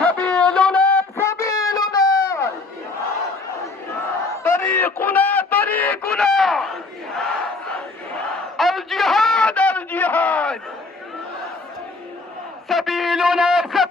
سبيلنا سبيلنا طريقنا طريقنا الجهاد الجهاد سبيلنا سبيلنا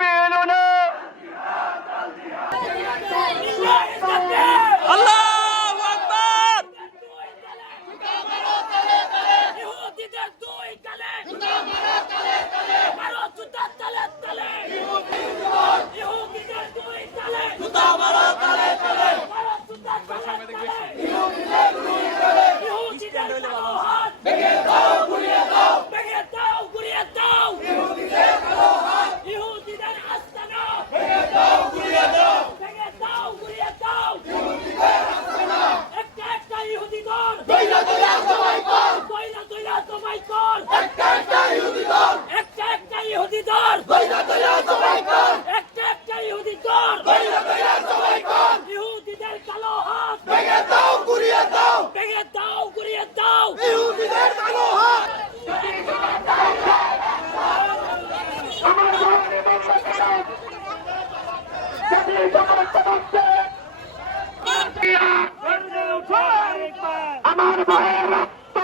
আমার ভাইয়ের রক্ত।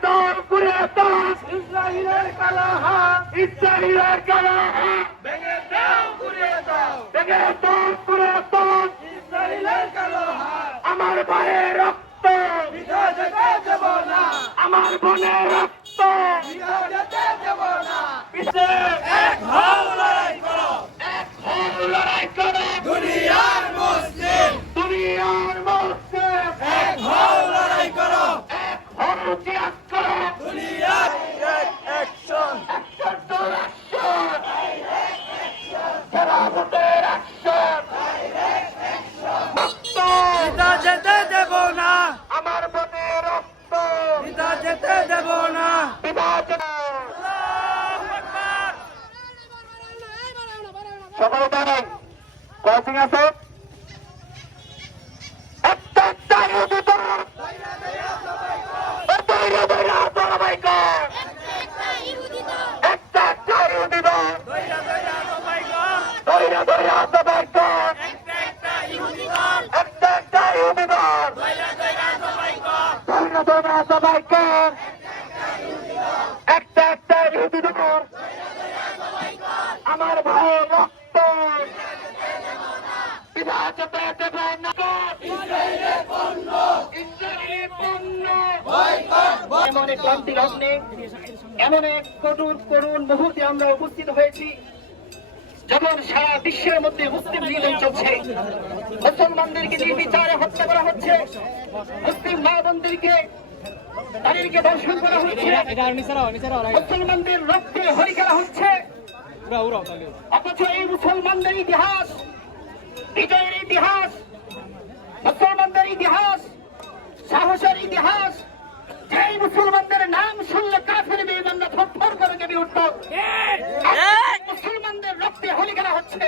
দাও গুড়িয়ে দাও ইসরায়েলের কালো ইসরায়েলের কালো ভেঙে দাও গুড়িয়ে দাও। ভেঙে দাও গুড়িয়ে দাও। ইসরায়েলের কালো আমার ভাইয়ের রক্ত। আমার বোনের রক্ত। পিছে এক হও লড়াই করো এক হও লড়াই করো দুনিয়ার মুসলিম দুনিয়ার মুসলিম এক হও লড়াই করো এক হও জিহাদ করো দুনিয়ার অ্যাকশন অ্যাকশন টু অ্যাকশন খেলাফতের অ্যাকশন রক্ত পিতা যেতে দেব না আমার বোনের রক্ত পিতা যেতে দেব না বিভাজন আল্লাহু আকবার সকলে দাঁড়ান কোচিং আছে একটা একটা ইহুদি দল দৈরা দৈরা দলাবাই কর একটা একটা ইহুদি দল দইরা দইরা সবাই কর দৈরা দৈরা দলাবাই কর একটা একটা ইহুদি দল একটা একটা ইহুদি দল দইরা দইরা সবাই কর দৈরা দৈরা দলাবাই কর একটা একটা ইহুদি দল আমার ভাইয়ের রক্ত বিভাজতে দেব না ইসরায়েলের পণ্য ইসরায়েলের পণ্য এক ক্লান্তি লগ্নে এমন এক কঠোর করুণ মুহূর্তে আমরা উপস্থিত হয়েছি, যখন সারা বিশ্বের মধ্যে মুসলিম নিধন চলছে। মুসলমানদেরকে নির্বিচারে হত্যা করা হচ্ছে। মুসলিম মা বোনদেরকে তাদেরকে দর্শন করা হচ্ছে। মুসলমানদের রক্তে হরি করা হচ্ছে। অথচ এই মুসলমানদের ইতিহাস, বিজয়ের ইতিহাস, মুসলমানদের ইতিহাস, সাহসের ইতিহাস, যেই মুসলমানদের উঠত আজকে মুসলমানদের রক্তে হোলি খেলা হচ্ছে।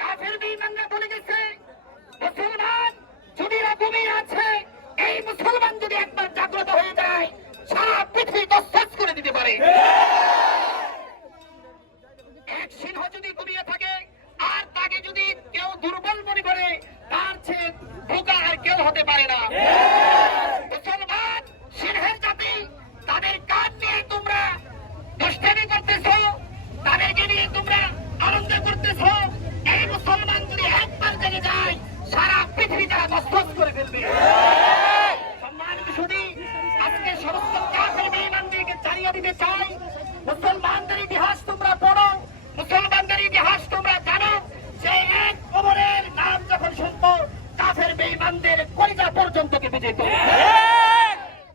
কাফের বেঈমানরা বলে গেছে মুসলমান যদি এরা আছে। এই মুসলমান যদি একবার জাগ্রত হয়ে যায় সারা পৃথিবী তসতস করে দিতে পারে। এক সিংহ যদি ঘুমিয়ে থাকে আর তাকে যদি কেউ দুর্বল মনে করে তার চেয়ে বোকা আর কেউ হতে পারে না মুসলমান সিংহের জাতি তাদের কান নিয়ে তোমরা দুষ্টামি করতেছ তাদেরকে নিয়ে তোমরা আনন্দ করতেছ এই মুসলমান যদি একবার জেগে যায় সারা পৃথিবী তারা মস্তক করে ফেলবে সম্মানিত শুধু আজকে সমস্ত কাফের বেঈমানদেরকে জানিয়ে দিতে চাই। মুসলমানদের ইতিহাস তোমরা পড়ো মুসলমানদের ইতিহাস তোমরা জানো। যে এক ওমরের নাম যখন শুনতো কাফের বেঈমানদের কলিজা পর্যন্ত কেঁপে যেত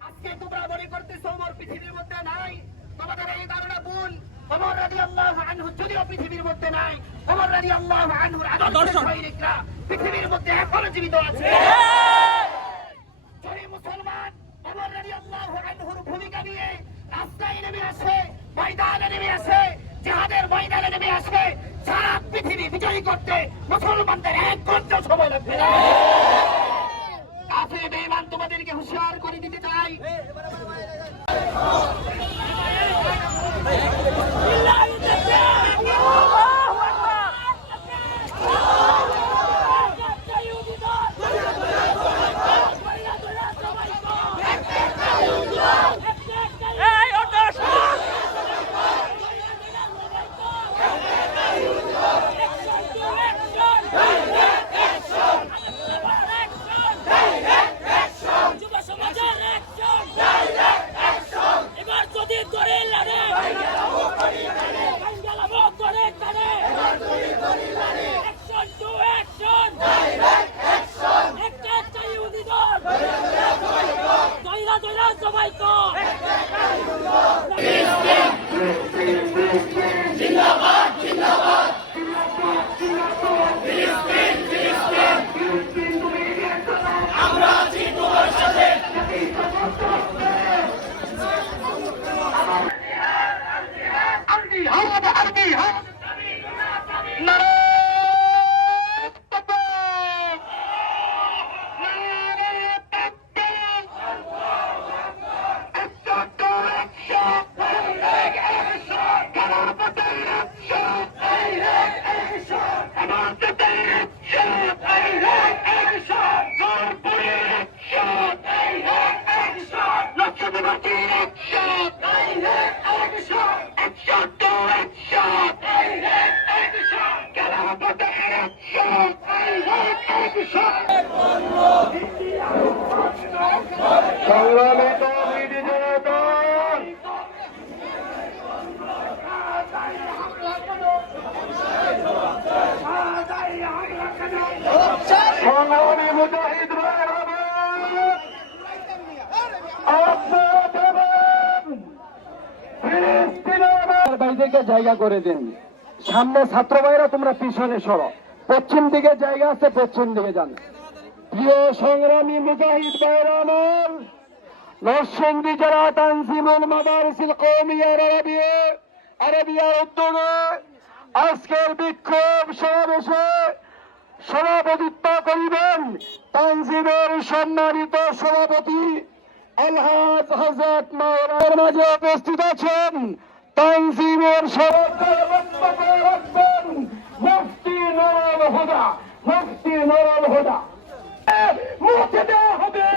আজকে তোমরা মনে করতেছো ওমর পৃথিবীর মধ্যে নাই। তোমাদের এই ধারণা ভুল। ওমর রাদিয়াল্লাহু আনহু যদিও পৃথিবীর মধ্যে নাই ওমর রাদিয়াল্লাহু আনহুর আদর্শ পৃথিবীর মধ্যে এখনও জীবিত আছে। জিহাদের নেমে আসবে। সারা পৃথিবী বিজয়ী করতে মুসলমানদের এক ঘণ্টা সময় লাগবে। কাফের বেঈমান তোমাদেরকে হুঁশিয়ার করে দিতে চাই। ভাইদেরকে জায়গা করে দিন। সামনে ছাত্র ভাইরা তোমরা পিছনে সরো। পশ্চিম দিকে জায়গা আছে, পশ্চিম দিকে যান। প্রিয় সংগ্রামী মুজাহিদ ভাইরা আমার নরসিংদী জেলা কৌমিয়ার আরবিয়ে আরবিয়ার উদ্যোগে আজকের বিক্ষোভ সমাবেশে সভাপতিত্ব করিবেন তানজিমের সম্মানিত সভাপতি আলহাজ হজরত মাওলার মাঝে উপস্থিত আছেন। তানজিমের সরকার বক্তব্য রাখবেন মুফতি নুরুল হুদা মুফতি হুদা। দেওয়া হবে।